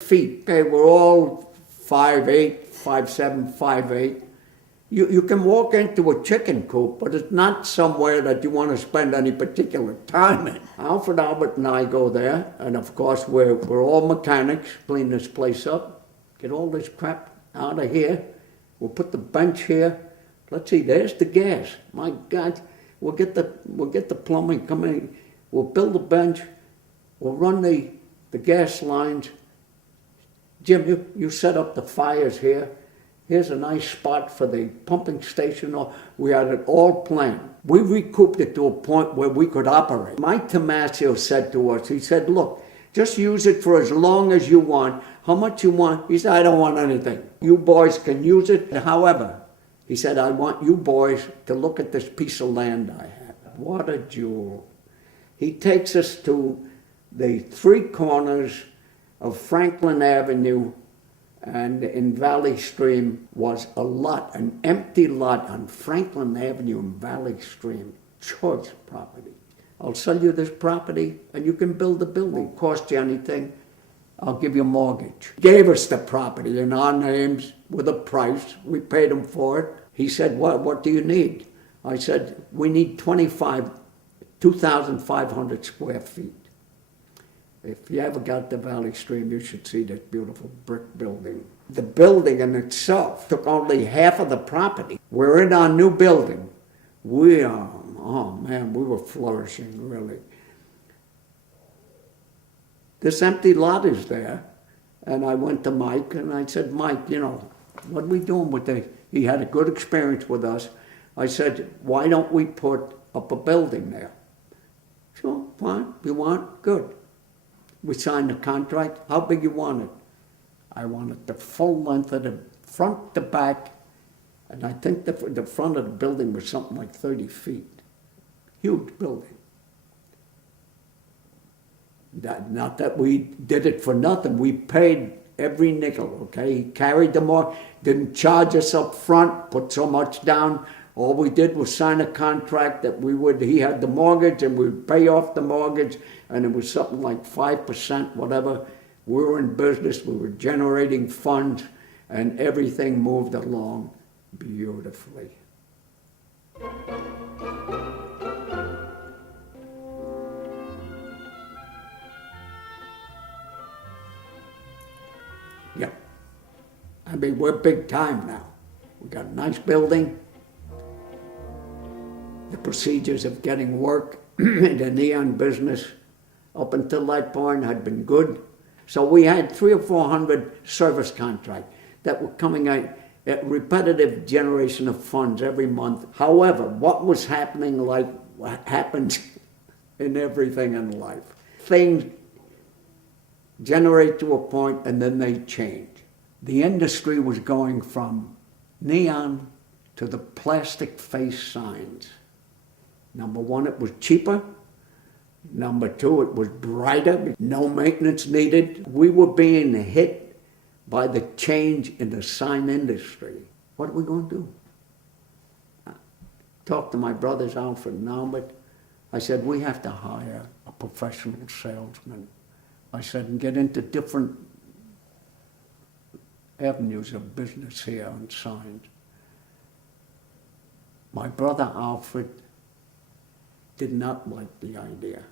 feet. Okay, we're all 5'8", 5'7", 5'8". You can walk into a chicken coop, but it's not somewhere that you want to spend any particular time in. Alfred, Albert, and I go there, and of course we're all mechanics. Clean this place up, get all this crap out of here. We'll put the bench here. Let's see, there's the gas. My God, we'll get the plumbing coming. We'll build the bench. We'll run the gas lines. Jim, you set up the fires here. Here's a nice spot for the pumping station. We had it all planned. We recouped it to a point where we could operate. Mike Tomasio said to us, he said, look, just use it for as long as you want. How much you want? He said, I don't want anything. You boys can use it. However, he said, I want you boys to look at this piece of land I have. What a jewel. He takes us to the three corners of Franklin Avenue, and in Valley Stream was a lot, an empty lot on Franklin Avenue and Valley Stream, choice property. I'll sell you this property and you can build the building. Cost you anything, I'll give you a mortgage. Gave us the property in our names with a price. We paid him for it. He said, what do you need? I said, we need 2,500 square feet. If you ever got to Valley Stream, you should see this beautiful brick building. The building in itself took only half of the property. We're in our new building. We are, oh man, we were flourishing, really. This empty lot is there, and I went to Mike, and I said, Mike, what are we doing with this? He had a good experience with us. I said, why don't we put up a building there? Sure, fine, you want? Good. We signed a contract. How big you want it? I want it the full length of the front to back, and I think the front of the building was something like 30 feet. Huge building. Not that we did it for nothing. We paid every nickel, okay? He carried the mortgage, didn't charge us up front, put so much down. All we did was sign a contract that he had the mortgage and we'd pay off the mortgage, and it was something like 5%, whatever. We were in business, we were generating funds, and everything moved along beautifully. Yep. I mean, we're big time now. We got a nice building. The procedures of getting work in the neon business up until that point had been good. So we had 300 or 400 service contracts that were coming out, a repetitive generation of funds every month. However, what was happening, like what happens in everything in life, things generate to a point and then they change. The industry was going from neon to the plastic face signs. Number one, it was cheaper. Number two, it was brighter, no maintenance needed. We were being hit by the change in the sign industry. What are we going to do? I talked to my brothers, Alfred and Albert. I said, we have to hire a professional salesman. I said, and get into different avenues of business here on signs. My brother, Alfred, did not like the idea.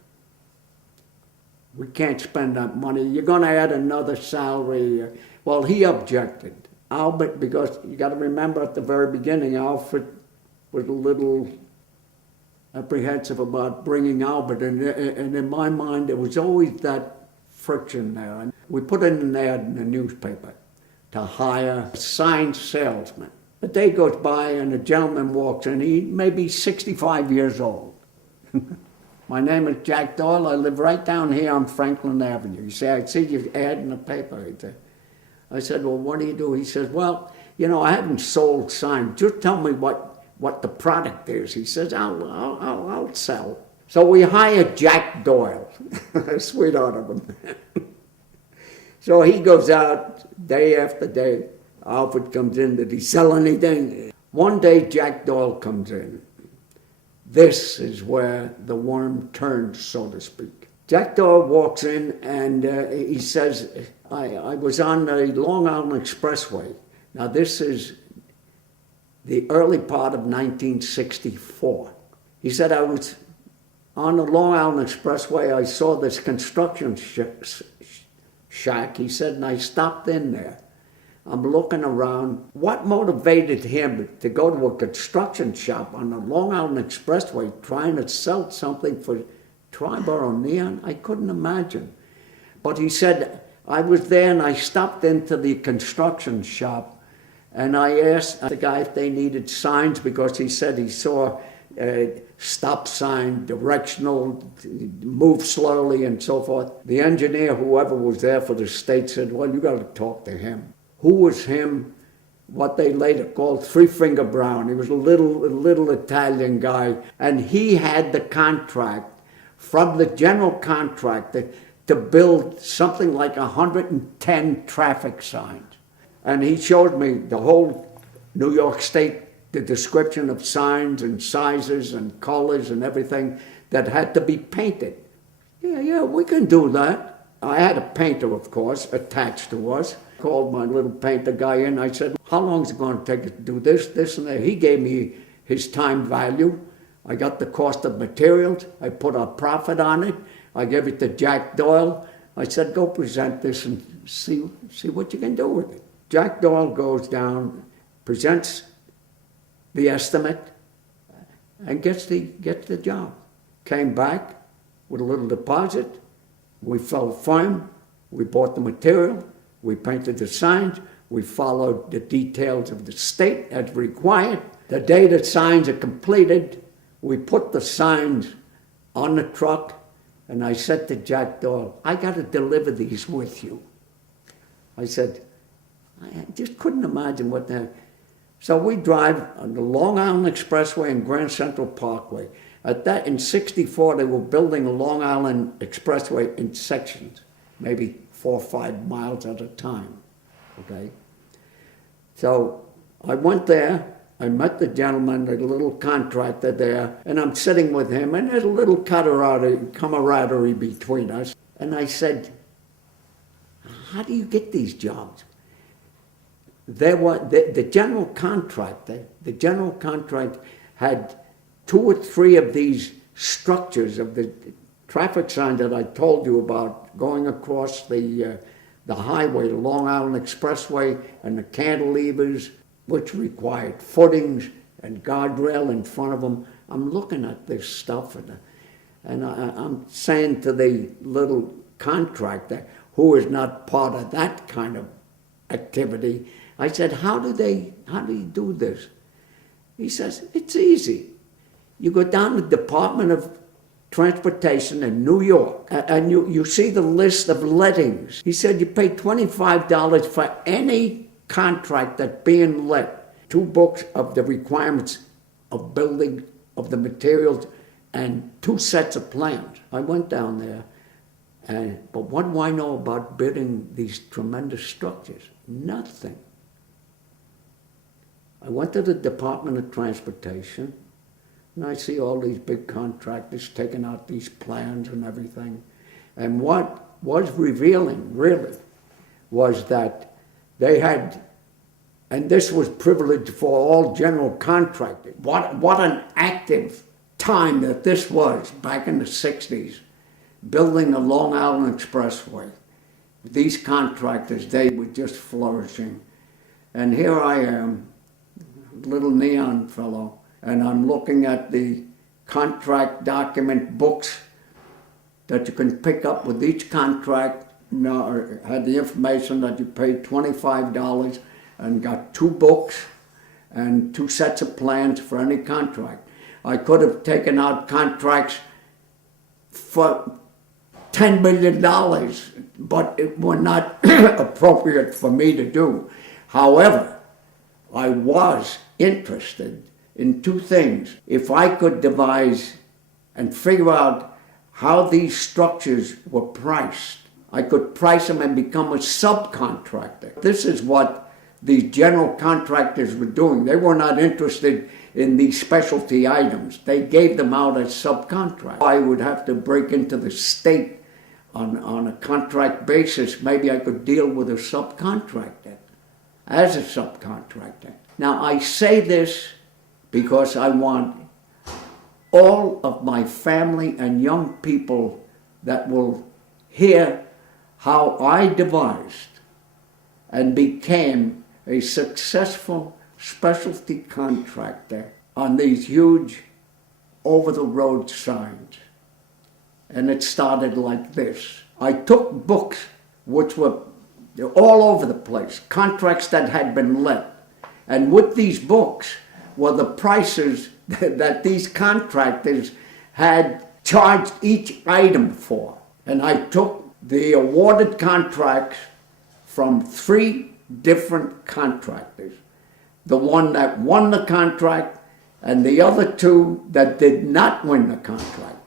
We can't spend that money. You're going to add another salary. Well, he objected. Albert, because you got to remember at the very beginning, Alfred was a little apprehensive about bringing Albert, and in my mind, there was always that friction there. And we put in an ad in the newspaper to hire a sign salesman. A day goes by and a gentleman walks in. He may be 65 years old. My name is Jack Doyle. I live right down here on Franklin Avenue. You say, I see your ad in the paper. I said, well, what do you do? He says, well, I haven't sold signs. Just tell me what the product is. He says, I'll sell. So we hired Jack Doyle, sweetheart of a man. So he goes out day after day. Alfred comes in. Did he sell anything? One day, Jack Doyle comes in. This is where the worm turns, so to speak. Jack Doyle walks in and he says, I was on the Long Island Expressway. Now this is the early part of 1964. He said, I was on the Long Island Expressway, I saw this construction shack, he said, and I stopped in there. I'm looking around. What motivated him to go to a construction shop on the Long Island Expressway trying to sell something for Triborough Neon? I couldn't imagine. But he said, I was there and I stopped into the construction shop and I asked the guy if they needed signs because he said he saw a stop sign, directional, move slowly and so forth. The engineer, whoever was there for the state, said, well, you got to talk to him. Who was him? What they later called Three Finger Brown. He was a little Italian guy, and he had the contract from the general contractor to build something like 110 traffic signs. And he showed me the whole New York State, the description of signs and sizes and colors and everything that had to be painted. Yeah, we can do that. I had a painter, of course, attached to us. Called my little painter guy in. I said, how long is it going to take us to do this, this, and that? He gave me his time value. I got the cost of materials. I put a profit on it. I gave it to Jack Doyle. I said, go present this and see what you can do with it. Jack Doyle goes down, presents the estimate, and gets the job. Came back with a little deposit. We fell firm. We bought the material. We painted the signs. We followed the details of the state as required. The day the signs are completed, we put the signs on the truck, and I said to Jack Doyle, I got to deliver these with you. I said, I just couldn't imagine what the heck. So we drive on the Long Island Expressway and Grand Central Parkway. In '64, they were building the Long Island Expressway in sections, maybe 4 or 5 miles at a time, okay? So I went there, I met the little contractor there, and I'm sitting with him, and there's a little camaraderie between us. And I said, how do you get these jobs? The general contractor had 2 or 3 of these structures of the traffic signs that I told you about going across the highway, the Long Island Expressway, and the cantilevers, which required footings and guardrail in front of them. I'm looking at this stuff, and I'm saying to the little contractor, who is not part of that kind of activity, I said, how do you do this? He says, it's easy. You go down to the Department of Transportation in New York, and you see the list of lettings. He said you pay $25 for any contract that's being let. 2 books of the requirements of building, of the materials, and 2 sets of plans. I went down there, but what do I know about building these tremendous structures? Nothing. I went to the Department of Transportation, and I see all these big contractors taking out these plans and everything. And what was revealing, really, was that they had, and this was privileged for all general contractors. What an active time that this was back in the 60s, building the Long Island Expressway. These contractors, they were just flourishing. And here I am, little neon fellow, and I'm looking at the contract document books that you can pick up with each contract. Had the information that you paid $25 and got 2 books and 2 sets of plans for any contract. I could have taken out contracts for $10 million, but it were not appropriate for me to do. However, I was interested in 2 things. If I could devise and figure out how these structures were priced, I could price them and become a subcontractor. This is what these general contractors were doing. They were not interested in these specialty items. They gave them out as subcontract. I would have to break into the state on a contract basis. Maybe I could deal with a subcontractor as a subcontractor. Now, I say this because I want all of my family and young people that will hear how I devised and became a successful specialty contractor on these huge over-the-road signs. And it started like this. I took books which were all over the place, contracts that had been let. And with these books were the prices that these contractors had charged each item for. And I took the awarded contracts from 3 different contractors. The one that won the contract and the other 2 that did not win the contract.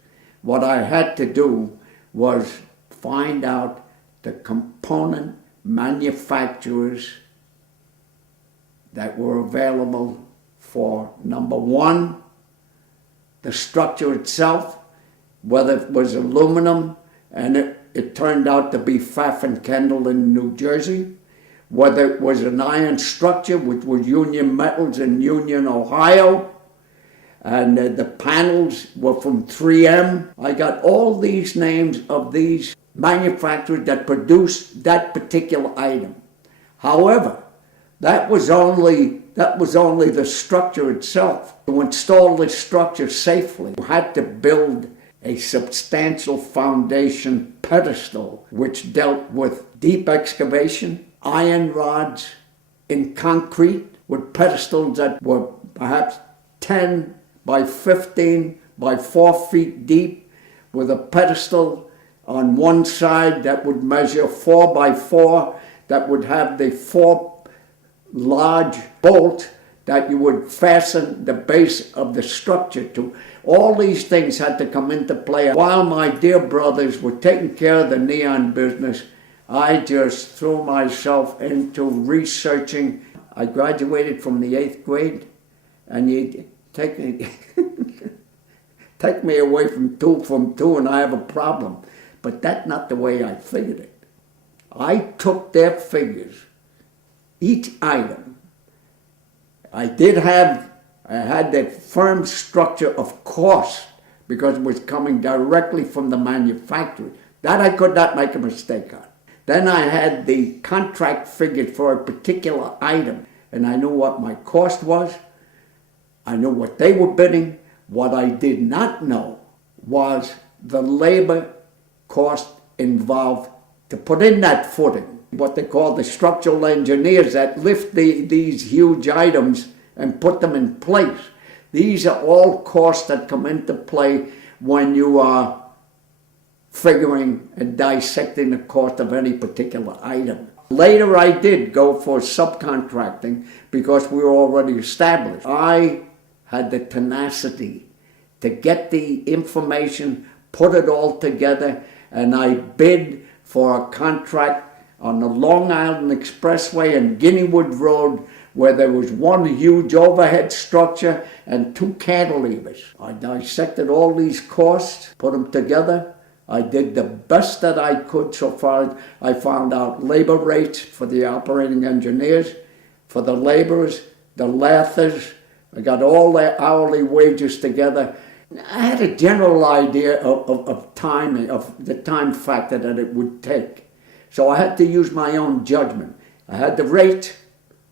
What I had to do was find out the component manufacturers that were available for, number 1, the structure itself, whether it was aluminum, and it turned out to be Pfaff and Kendall in New Jersey, whether it was an iron structure, which was Union Metals in Union, Ohio, and the panels were from 3M. I got all these names of these manufacturers that produced that particular item. However, that was only the structure itself. To install this structure safely, you had to build a substantial foundation pedestal, which dealt with deep excavation, iron rods in concrete, with pedestals that were perhaps 10 by 15 by 4 feet deep, with a pedestal on one side that would measure 4 by 4, that would have the 4 large bolt that you would fasten the base of the structure to. All these things had to come into play. While my dear brothers were taking care of the neon business, I just threw myself into researching. I graduated from the 8th grade, and you take me, take me away from two, and I have a problem. But that's not the way I figured it. I took their figures, each item. I had the firm structure of cost because it was coming directly from the manufacturer. That I could not make a mistake on. Then I had the contract figured for a particular item, and I knew what my cost was. I knew what they were bidding. What I did not know was the labor cost involved to put in that footing. What they call the structural engineers that lift these huge items and put them in place. These are all costs that come into play when you are figuring and dissecting the cost of any particular item. Later I did go for subcontracting because we were already established. I had the tenacity to get the information, put it all together, and I bid for a contract on the Long Island Expressway and Guineawood Road, where there was one huge overhead structure and 2 cantilevers. I dissected all these costs, put them together. I did the best that I could so far as I found out labor rates for the operating engineers, for the laborers, the lathers. I got all their hourly wages together. I had a general idea of timing, of the time factor that it would take. So I had to use my own judgment. I had the rate,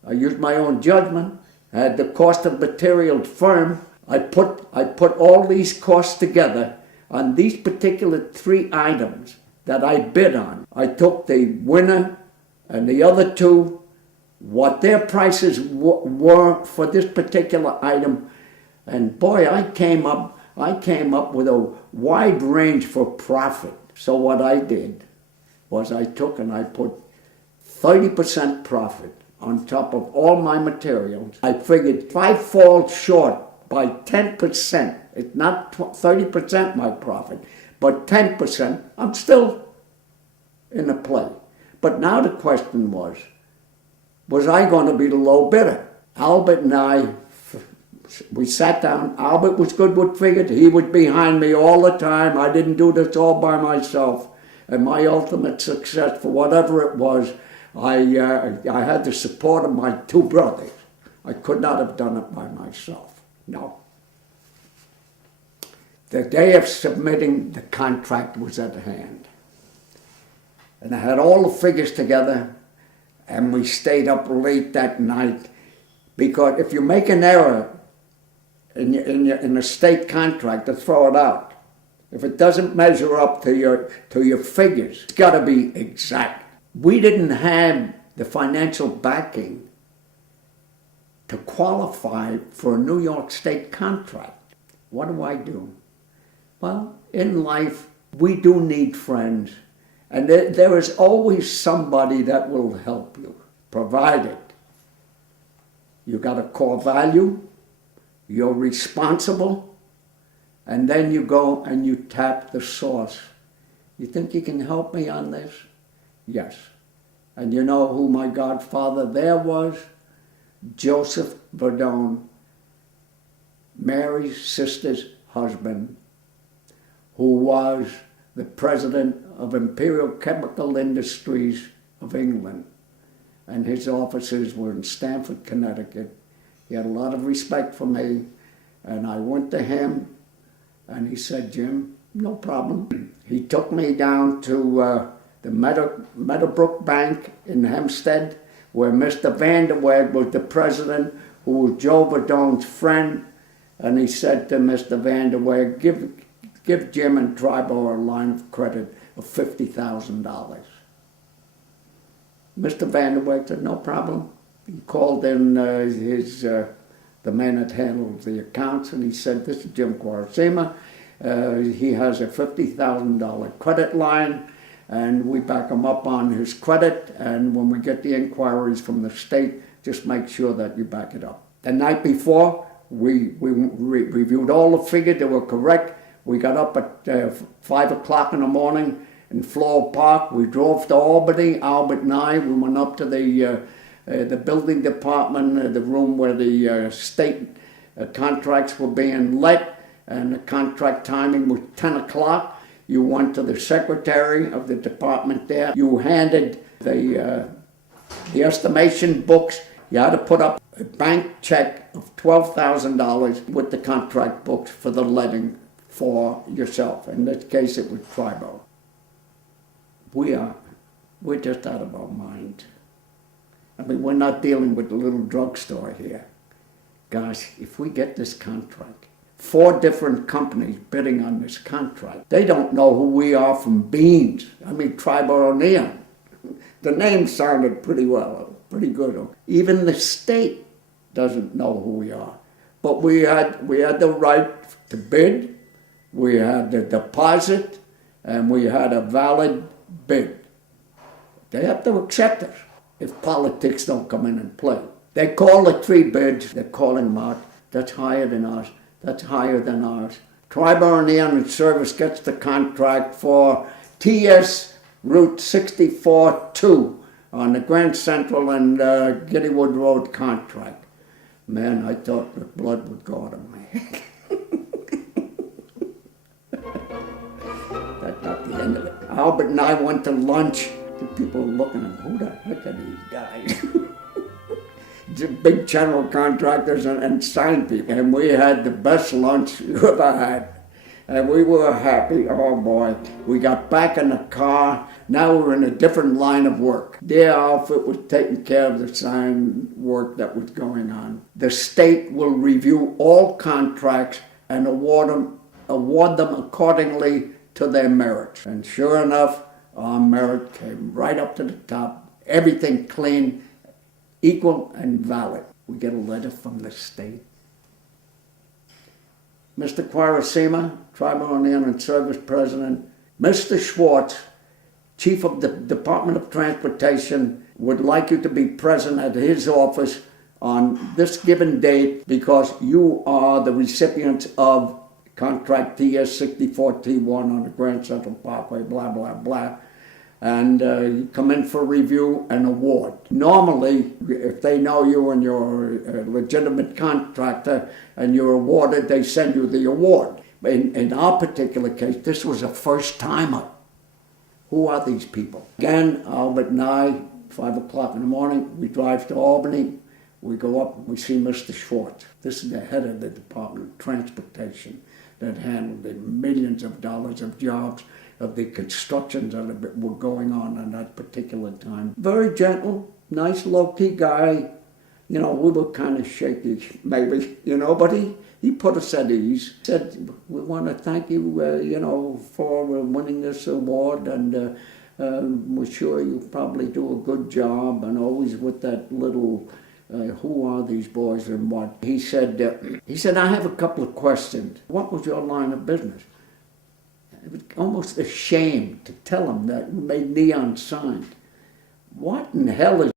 I used my own judgment, I had the cost of material firm. I put all these costs together on these particular 3 items that I bid on. I took the winner and the other 2, what their prices were for this particular item, and boy, I came up with a wide range for profit. So what I did was I took and I put 30% profit on top of all my materials. I figured if I fall short by 10%, it's not 30% my profit, but 10%, I'm still in the play. But now the question was, was I going to be the low bidder? Albert and I, we sat down. Albert was good with figures. He was behind me all the time. I didn't do this all by myself. And my ultimate success, for whatever it was, I had the support of my two brothers. I could not have done it by myself. No. The day of submitting the contract was at hand. And I had all the figures together, and we stayed up late that night, because if you make an error in a state contract, they throw it out. If it doesn't measure up to your figures, it's got to be exact. We didn't have the financial backing to qualify for a New York State contract. What do? Well, in life, we do need friends, and there is always somebody that will help you, provided you got a core value, you're responsible, and then you go and you tap the source. You think you can help me on this? Yes. And you know who my godfather there was? Joseph Verdone, Mary's sister's husband, who was the president of Imperial Chemical Industries of England. And his offices were in Stamford, Connecticut. He had a lot of respect for me, and I went to him, and he said, Jim, no problem. He took me down to the Meadowbrook Bank in Hempstead, where Mr. Vanderweg was the president, who was Joe Verdone's friend, and he said to Mr. Vanderweg, give Jim and Tribor a line of credit of $50,000. Mr. Vanderweg said, no problem. He called in the man that handled the accounts, and he said, this is Jim Quaresima. He has a $50,000 credit line, and we back him up on his credit, and when we get the inquiries from the state, just make sure that you back it up. The night before, we reviewed all the figures, they were correct. We got up at 5 o'clock in the morning in Floral Park. We drove to Albany, Albert and I. We went up to the building department, the room where the state contracts were being let, and the contract timing was 10 o'clock. You went to the secretary of the department there. You handed the estimation books. You had to put up a bank check of $12,000 with the contract books for the letting for yourself. In this case, it was Tribal. We're just out of our mind. I mean, we're not dealing with the little drugstore here. Gosh, if we get this contract, 4 different companies bidding on this contract, they don't know who we are from beans. I mean, Tribal Neon. The name sounded pretty good. Even the state doesn't know who we are. But we had the right to bid, we had the deposit, and we had a valid bid. They have to accept us if politics don't come in and play. They call the 3 bids, they're calling them out. That's higher than ours. That's higher than ours. Tribal Neon and Service gets the contract for TS Route 64-2 on the Grand Central and Giddywood Road contract. Man, I thought the blood would go out of my head. That's not the end of it. Albert and I went to lunch. The people were looking at who the heck are these guys? Big general contractors and sign people. And we had the best lunch you ever had. And we were happy. Oh boy. We got back in the car. Now we're in a different line of work. Their outfit was taking care of the sign work that was going on. The state will review all contracts and award them accordingly to their merits. And sure enough, our merit came right up to the top. Everything clean, equal and valid. We get a letter from the state. Mr. Quaresima, Tribal Neon and Service President, Mr. Schwartz, Chief of the Department of Transportation, would like you to be present at his office on this given date because you are the recipients of contract TS 64T1 on the Grand Central Parkway, blah, blah, blah. and you come in for review and award. Normally, if they know you and you're a legitimate contractor and you're awarded, they send you the award. In our particular case, this was a first-timer. Who are these people? Again, Albert and I, 5 o'clock in the morning, we drive to Albany. We go up and we see Mr. Schwartz. This is the head of the Department of Transportation that handled the millions of dollars of jobs of the constructions that were going on at that particular time. Very gentle, nice low-key guy. You know, we were kind of shaky, maybe, you know, but he put us at ease. Said, we want to thank you, you know, for winning this award, and we're sure you probably do a good job, and always with that little, who are these boys and what? He said, I have a couple of questions. What was your line of business? It was almost a shame to tell him that we made neon signs. What in hell is